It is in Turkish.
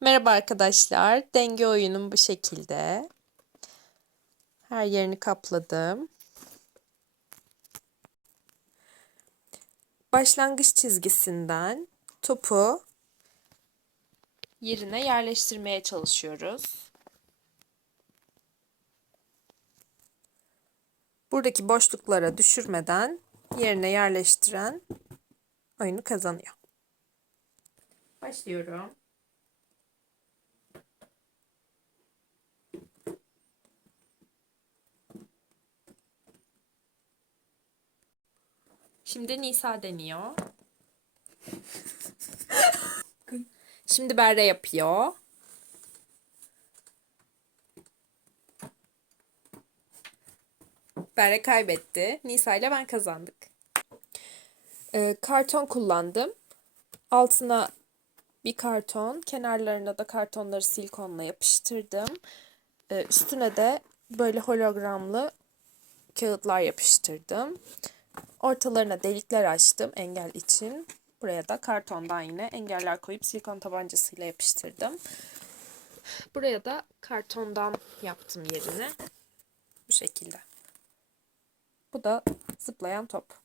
Merhaba arkadaşlar. Denge oyunum bu şekilde. Her yerini kapladım. Başlangıç çizgisinden topu yerine yerleştirmeye çalışıyoruz. Buradaki boşluklara düşürmeden yerine yerleştiren oyunu kazanıyor. Başlıyorum. Şimdi Nisa deniyor. Şimdi Berre yapıyor. Berre kaybetti. Nisa ile ben kazandık. Ee, karton kullandım. Altına bir karton, kenarlarına da kartonları silikonla yapıştırdım. Ee, üstüne de böyle hologramlı kağıtlar yapıştırdım. Ortalarına delikler açtım engel için. Buraya da kartondan yine engeller koyup silikon tabancasıyla yapıştırdım. Buraya da kartondan yaptım yerini. Bu şekilde. Bu da zıplayan top.